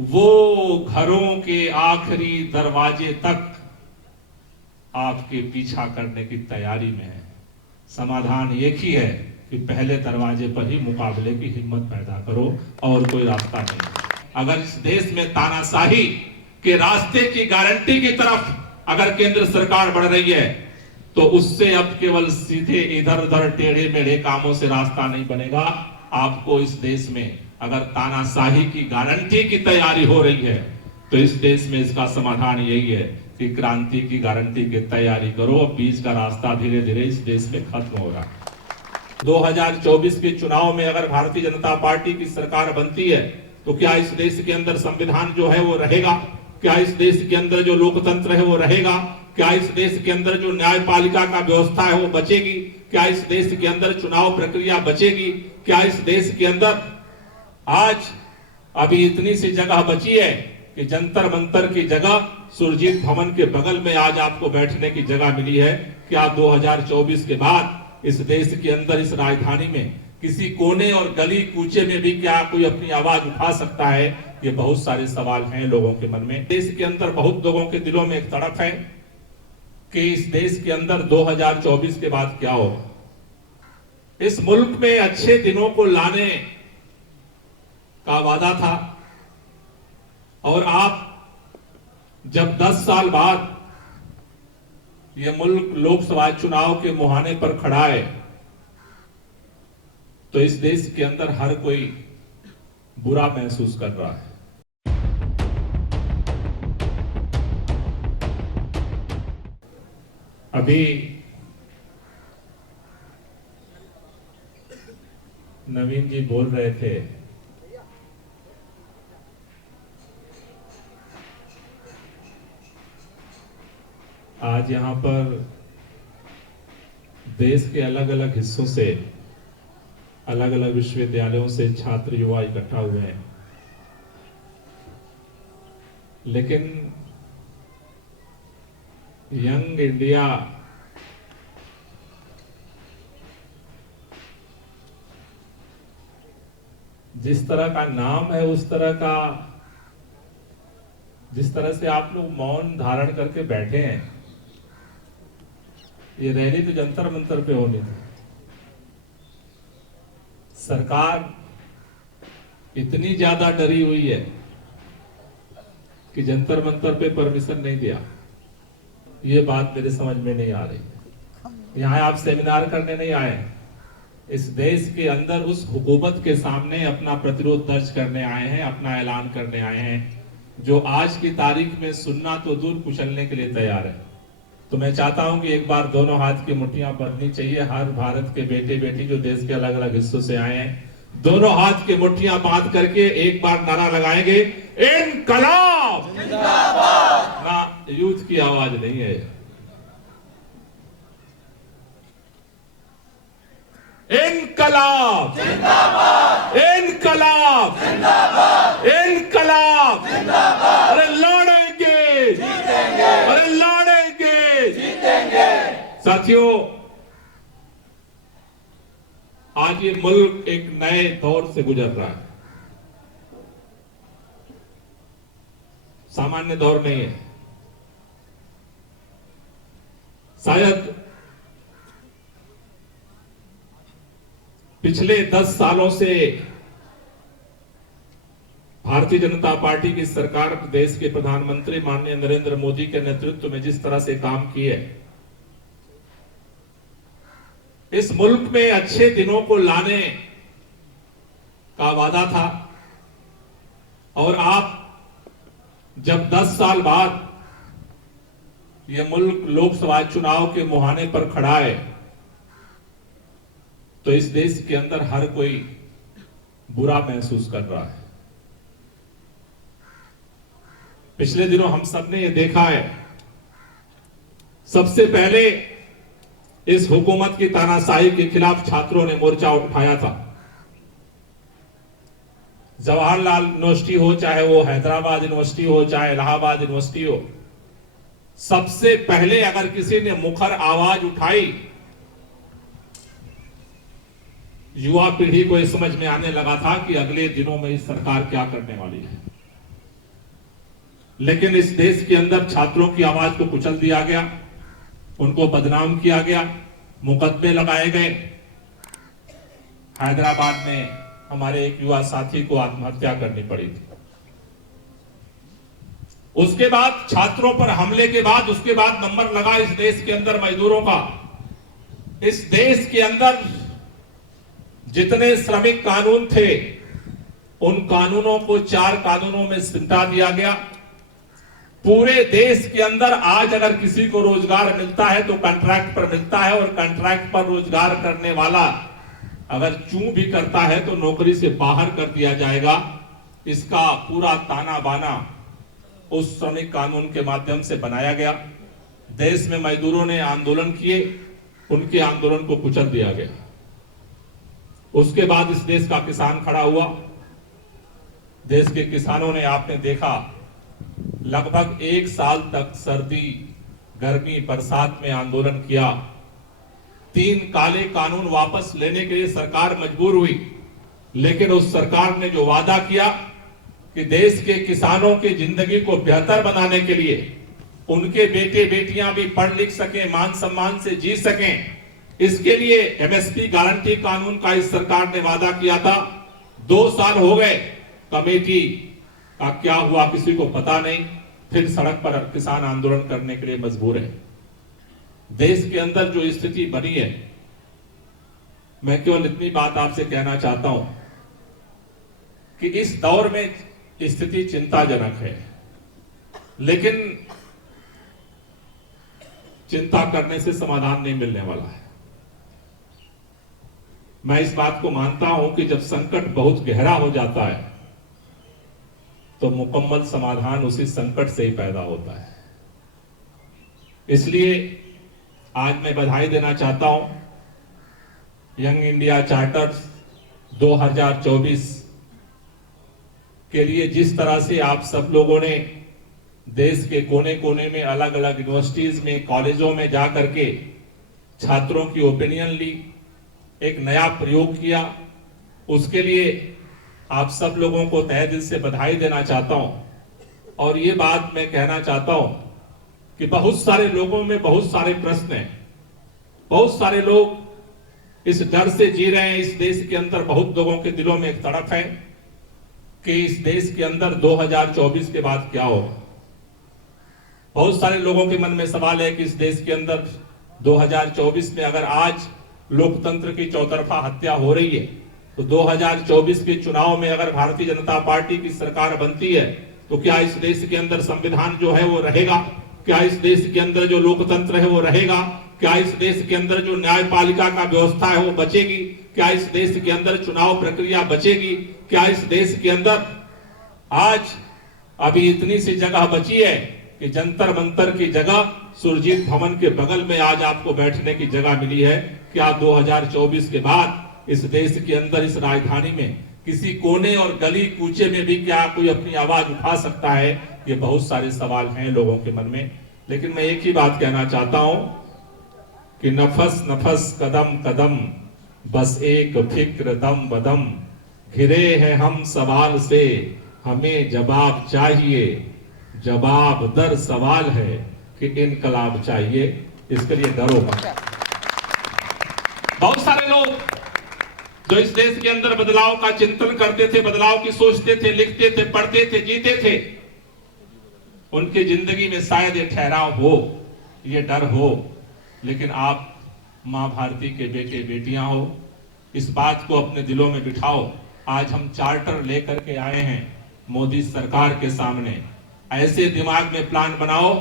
वो घरों के आखिरी दरवाजे तक आपके पीछा करने की तैयारी में है। समाधान एक ही है कि पहले दरवाजे पर ही मुकाबले की हिम्मत पैदा करो और कोई रास्ता नहीं। अगर इस देश में तानाशाही के रास्ते की गारंटी की तरफ अगर केंद्र सरकार बढ़ रही है तो उससे अब केवल सीधे इधर उधर टेढ़े मेढ़े कामों से रास्ता नहीं बनेगा। आपको इस देश में अगर तानाशाही की गारंटी की तैयारी हो रही है तो इस देश में इसका समाधान यही है कि क्रांति की गारंटी की तैयारी करो। बीच का रास्ता धीरे धीरे इस देश में खत्म होगा। 2024 के चुनाव में अगर भारतीय जनता पार्टी की सरकार बनती है तो क्या इस देश के अंदर संविधान जो है वो रहेगा? क्या इस देश के अंदर जो लोकतंत्र है वो रहेगा? क्या इस देश के अंदर जो न्यायपालिका का व्यवस्था है वो बचेगी? क्या इस देश के अंदर चुनाव प्रक्रिया बचेगी? क्या इस देश के अंदर आज अभी इतनी सी जगह बची है कि जंतर मंतर की जगह सुरजीत भवन के बगल में आज आपको बैठने की जगह मिली है। क्या 2024 के बाद इस देश के अंदर इस राजधानी में किसी कोने और गली कूचे में भी क्या कोई अपनी आवाज उठा सकता है? ये बहुत सारे सवाल हैं लोगों के मन में। देश के अंदर बहुत लोगों के दिलों में एक तड़प है कि इस देश के अंदर 2024 के बाद क्या होगा। इस मुल्क में अच्छे दिनों को लाने का वादा था और आप जब 10 साल बाद यह मुल्क लोकसभा चुनाव के मुहाने पर खड़ा है तो इस देश के अंदर हर कोई बुरा महसूस कर रहा है। अभी नवीन जी बोल रहे थे आज यहां पर देश के अलग अलग हिस्सों से अलग अलग विश्वविद्यालयों से छात्र युवा इकट्ठा हुए हैं, लेकिन यंग इंडिया जिस तरह का नाम है उस तरह का जिस तरह से आप लोग मौन धारण करके बैठे हैं, ये रैली तो जंतर मंतर पे होनी थी। सरकार इतनी ज्यादा डरी हुई है कि जंतर मंतर पे परमिशन नहीं दिया। ये बात मेरे समझ में नहीं आ रही। यहां आप सेमिनार करने नहीं आए, इस देश के अंदर उस हुकूमत के सामने अपना प्रतिरोध दर्ज करने आए हैं, अपना ऐलान करने आए हैं, जो आज की तारीख में सुनना तो दूर कुचलने के लिए तैयार है। तो मैं चाहता हूं कि एक बार दोनों हाथ की मुट्ठियां बंधनी चाहिए। हर भारत के बेटे बेटी जो देश के अलग अलग हिस्सों से आए हैं, दोनों हाथ की मुट्ठियां बांध करके एक बार नारा लगाएंगे, इनकलाब जिंदाबाद। ना यूथ की आवाज नहीं है, इनकलाब जिंदाबाद, इनकलाब जिंदाबाद, इनकलाब जिंदाबाद। अरे लड़ेंगे जीतेंगे, अरे लड़ेंगे जीतेंगे। साथियों, आज ये मुल्क एक नए दौर से गुजर रहा है। सामान्य दौर नहीं है। शायद पिछले 10 सालों से भारतीय जनता पार्टी की सरकार देश के प्रधानमंत्री माननीय नरेंद्र मोदी के नेतृत्व में जिस तरह से काम किए, इस मुल्क में अच्छे दिनों को लाने का वादा था और आप जब 10 साल बाद यह मुल्क लोकसभा चुनाव के मुहाने पर खड़ा है तो इस देश के अंदर हर कोई बुरा महसूस कर रहा है। पिछले दिनों हम सबने ये देखा है, सबसे पहले इस हुकूमत की तानाशाही के खिलाफ छात्रों ने मोर्चा उठाया था। जवाहरलाल यूनिवर्सिटी हो, चाहे वो हैदराबाद यूनिवर्सिटी हो, चाहे इलाहाबाद यूनिवर्सिटी हो, सबसे पहले अगर किसी ने मुखर आवाज उठाई, युवा पीढ़ी को इस समझ में आने लगा था कि अगले दिनों में इस सरकार क्या करने वाली है। लेकिन इस देश के अंदर छात्रों की आवाज को कुचल दिया गया, उनको बदनाम किया गया, मुकदमे लगाए गए। हैदराबाद में हमारे एक युवा साथी को आत्महत्या करनी पड़ी थी। उसके बाद छात्रों पर हमले के बाद उसके बाद नंबर लगा इस देश के अंदर मजदूरों का। इस देश के अंदर जितने श्रमिक कानून थे उन कानूनों को 4 कानूनों में सिमटा दिया गया। पूरे देश के अंदर आज अगर किसी को रोजगार मिलता है तो कॉन्ट्रैक्ट पर मिलता है, और कॉन्ट्रैक्ट पर रोजगार करने वाला अगर चूं भी करता है तो नौकरी से बाहर कर दिया जाएगा। इसका पूरा ताना बाना उस श्रमिक कानून के माध्यम से बनाया गया। देश में मजदूरों ने आंदोलन किए, उनके आंदोलन को कुचल दिया गया। उसके बाद इस देश का किसान खड़ा हुआ। देश के किसानों ने, आपने देखा, लगभग 1 साल तक सर्दी, गर्मी, बरसात में आंदोलन किया। 3 काले कानून वापस लेने के लिए सरकार मजबूर हुई, लेकिन उस सरकार ने जो वादा किया कि देश के किसानों की जिंदगी को बेहतर बनाने के लिए उनके बेटे बेटियां भी पढ़ लिख सकें, मान सम्मान से जी सकें, इसके लिए एमएसपी गारंटी कानून का इस सरकार ने वादा किया था। 2 साल हो गए, कमेटी का क्या हुआ किसी को पता नहीं। फिर सड़क पर किसान आंदोलन करने के लिए मजबूर है। देश के अंदर जो स्थिति बनी है, मैं केवल इतनी बात आपसे कहना चाहता हूं कि इस दौर में स्थिति चिंताजनक है, लेकिन चिंता करने से समाधान नहीं मिलने वाला है। मैं इस बात को मानता हूं कि जब संकट बहुत गहरा हो जाता है तो मुकम्मल समाधान उसी संकट से ही पैदा होता है। इसलिए आज मैं बधाई देना चाहता हूं यंग इंडिया चार्टर 2024 के लिए। जिस तरह से आप सब लोगों ने देश के कोने कोने में अलग अलग यूनिवर्सिटीज में, कॉलेजों में जाकर के छात्रों की ओपिनियन ली, एक नया प्रयोग किया, उसके लिए आप सब लोगों को तहे दिल से बधाई देना चाहता हूं। और ये बात मैं कहना चाहता हूं कि बहुत सारे लोगों में बहुत सारे प्रश्न हैं, बहुत सारे लोग इस डर से जी रहे हैं। इस देश के अंदर बहुत लोगों के दिलों में एक तड़प है कि इस देश के अंदर 2024 के बाद क्या होगा। बहुत सारे लोगों के मन में सवाल है कि इस देश के अंदर 2024 में अगर आज लोकतंत्र की चौतरफा हत्या हो रही है तो 2024 के चुनाव में अगर भारतीय जनता पार्टी की सरकार बनती है तो क्या इस देश के अंदर संविधान जो है वो रहेगा? क्या इस देश के अंदर जो लोकतंत्र है वो रहेगा? क्या इस देश के अंदर जो न्यायपालिका का व्यवस्था है वो बचेगी? क्या इस देश के अंदर चुनाव प्रक्रिया बचेगी? क्या इस देश के अंदर आज अभी इतनी सी जगह बची है कि जंतर मंतर की जगह सुरजीत भवन के बगल में आज आपको बैठने की जगह मिली है। क्या 2024 के बाद इस देश के अंदर, इस राजधानी में किसी कोने और गली कूचे में भी क्या कोई अपनी आवाज उठा सकता है? ये बहुत सारे सवाल हैं लोगों के मन में। लेकिन मैं एक ही बात कहना चाहता हूं कि नफस नफस, कदम कदम, बस एक फिक्र दम बदम, घिरे हैं हम सवाल से, हमें जवाब चाहिए, जवाब दर सवाल है कि इनकलाब चाहिए, इसके लिए डरो मत। बहुत सारे लोग जो इस देश के अंदर बदलाव का चिंतन करते थे, बदलाव की सोचते थे, लिखते थे, पढ़ते थे, जीते थे, उनकी जिंदगी में शायद ये ठहराव हो, ये डर हो। लेकिन आप मां भारती के बेटे बेटियां हो, इस बात को अपने दिलों में बिठाओ। आज हम चार्टर लेकर के आए हैं मोदी सरकार के सामने। ऐसे दिमाग में प्लान बनाओ,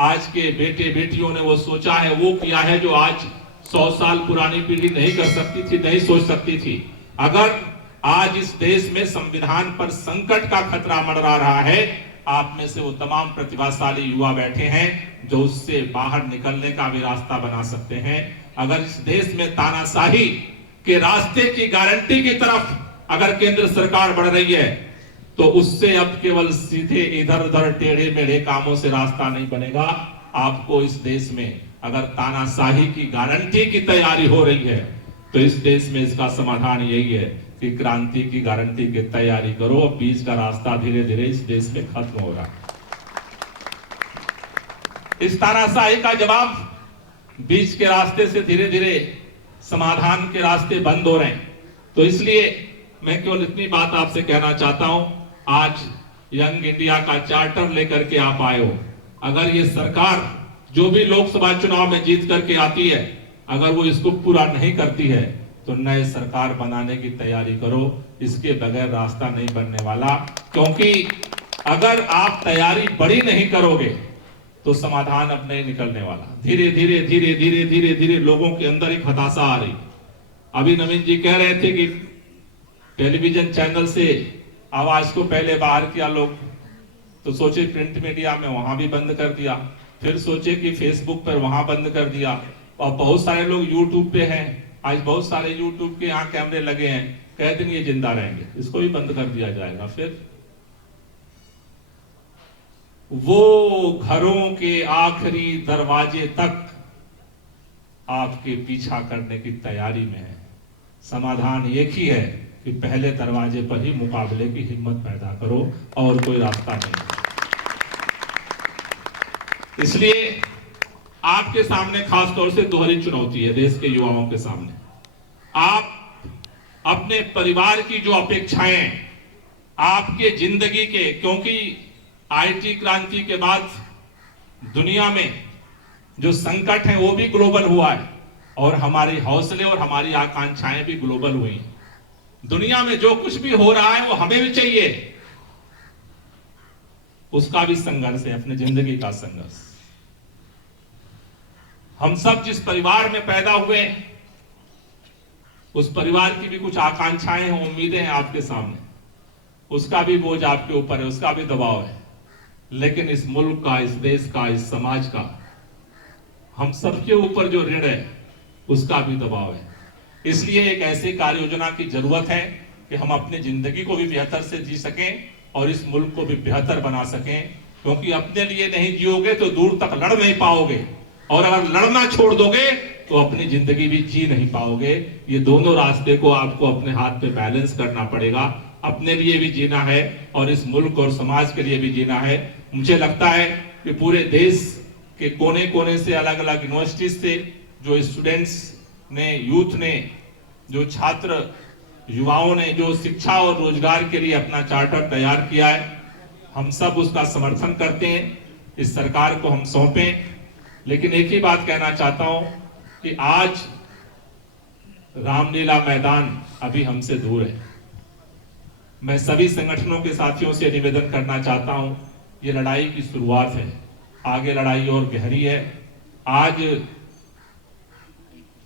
आज के बेटे बेटियों ने वो सोचा है, वो किया है जो आज 100 साल पुरानी पीढ़ी नहीं कर सकती थी, नहीं सोच सकती थी। अगर आज इस देश में संविधान पर संकट का खतरा मंडरा रहा है, आप में से वो तमाम प्रतिभाशाली युवा बैठे हैं जो उससे बाहर निकलने का भी रास्ता बना सकते हैं। अगर इस देश में तानाशाही के रास्ते की गारंटी की तरफ अगर केंद्र सरकार बढ़ रही है तो उससे अब केवल सीधे इधर उधर टेढ़े मेढ़े कामों से रास्ता नहीं बनेगा। आपको इस देश में अगर तानाशाही की गारंटी की तैयारी हो रही है तो इस देश में इसका समाधान यही है कि क्रांति की गारंटी की तैयारी करो। बीच का रास्ता धीरे धीरे इस देश में खत्म हो रहा है। इस तानाशाही का जवाब बीच के रास्ते से धीरे धीरे समाधान के रास्ते बंद हो रहे हैं। तो इसलिए मैं केवल इतनी बात आपसे कहना चाहता हूं, आज यंग इंडिया का चार्टर लेकर के आप आए हो। अगर ये सरकार जो भी लोकसभा चुनाव में जीत करके आती है, अगर वो इसको पूरा नहीं करती है तो नए सरकार बनाने की तैयारी करो। इसके बगैर रास्ता नहीं बनने वाला, क्योंकि अगर आप तैयारी बड़ी नहीं करोगे तो समाधान अब नहीं निकलने वाला। धीरे धीरे धीरे धीरे धीरे धीरे लोगों के अंदर एक हताशा आ रही। अभी नवीन जी कह रहे थे कि टेलीविजन चैनल से आवाज को पहले बाहर किया लोग, तो सोचे प्रिंट मीडिया में वहां भी बंद कर दिया, फिर सोचे कि फेसबुक पर वहां बंद कर दिया, और बहुत सारे लोग यूट्यूब पे हैं। आज बहुत सारे यूट्यूब के यहाँ कैमरे लगे हैं, कहते नहीं ये जिंदा रहेंगे, इसको भी बंद कर दिया जाएगा। फिर वो घरों के आखिरी दरवाजे तक आपके पीछा करने की तैयारी में है। समाधान एक ही है कि पहले दरवाजे पर ही मुकाबले की हिम्मत पैदा करो, और कोई रास्ता नहीं। इसलिए आपके सामने खास तौर से दोहरी चुनौती है देश के युवाओं के सामने। आप अपने परिवार की जो अपेक्षाएं, आपके जिंदगी के, क्योंकि आईटी क्रांति के बाद दुनिया में जो संकट है वो भी ग्लोबल हुआ है, और हमारे हौसले और हमारी आकांक्षाएं भी ग्लोबल हुई। दुनिया में जो कुछ भी हो रहा है वो हमें भी चाहिए, उसका भी संघर्ष है, अपनी जिंदगी का संघर्ष। हम सब जिस परिवार में पैदा हुए, उस परिवार की भी कुछ आकांक्षाएं हैं, उम्मीदें हैं आपके सामने, उसका भी बोझ आपके ऊपर है, उसका भी दबाव है। लेकिन इस मुल्क का, इस देश का, इस समाज का, हम सबके ऊपर जो ऋण है उसका भी दबाव है। इसलिए एक ऐसी कार्य योजना की जरूरत है कि हम अपनी जिंदगी को भी बेहतर से जी सकें और इस मुल्क को भी बेहतर बना सकें, क्योंकि अपने लिए नहीं जियोगे तो दूर तक लड़ नहीं पाओगे, और अगर लड़ना छोड़ दोगे तो अपनी जिंदगी भी जी नहीं पाओगे। ये दोनों रास्ते को आपको अपने हाथ पे बैलेंस करना पड़ेगा। अपने लिए भी जीना है और इस मुल्क और समाज के लिए भी जीना है। मुझे लगता है कि पूरे देश के कोने कोने से, अलग अलग यूनिवर्सिटी से जो स्टूडेंट्स ने, यूथ ने, जो छात्र युवाओं ने जो शिक्षा और रोजगार के लिए अपना चार्टर तैयार किया है, हम सब उसका समर्थन करते हैं। इस सरकार को हम सौंपें। लेकिन एक ही बात कहना चाहता हूं कि आज रामलीला मैदान अभी हमसे दूर है। मैं सभी संगठनों के साथियों से निवेदन करना चाहता हूं, ये लड़ाई की शुरुआत है, आगे लड़ाई और गहरी है। आज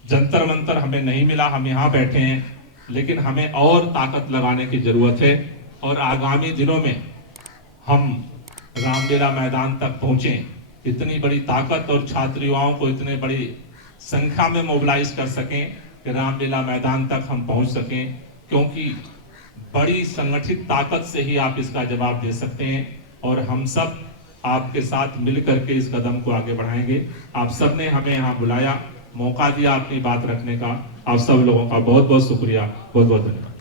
जंतर मंतर हमें नहीं मिला, हम यहां बैठे हैं, लेकिन हमें और ताकत लगाने की जरूरत है, और आगामी दिनों में हम रामलीला मैदान तक पहुंचे, इतनी बड़ी ताकत और छात्र युवाओं को इतने बड़ी संख्या में मोबिलाइज कर सकें कि रामलीला मैदान तक हम पहुंच सकें, क्योंकि बड़ी संगठित ताकत से ही आप इसका जवाब दे सकते हैं, और हम सब आपके साथ मिलकर के इस कदम को आगे बढ़ाएंगे। आप सब ने हमें यहाँ बुलाया, मौका दिया अपनी बात रखने का, आप सब लोगों का बहुत बहुत शुक्रिया, बहुत बहुत धन्यवाद।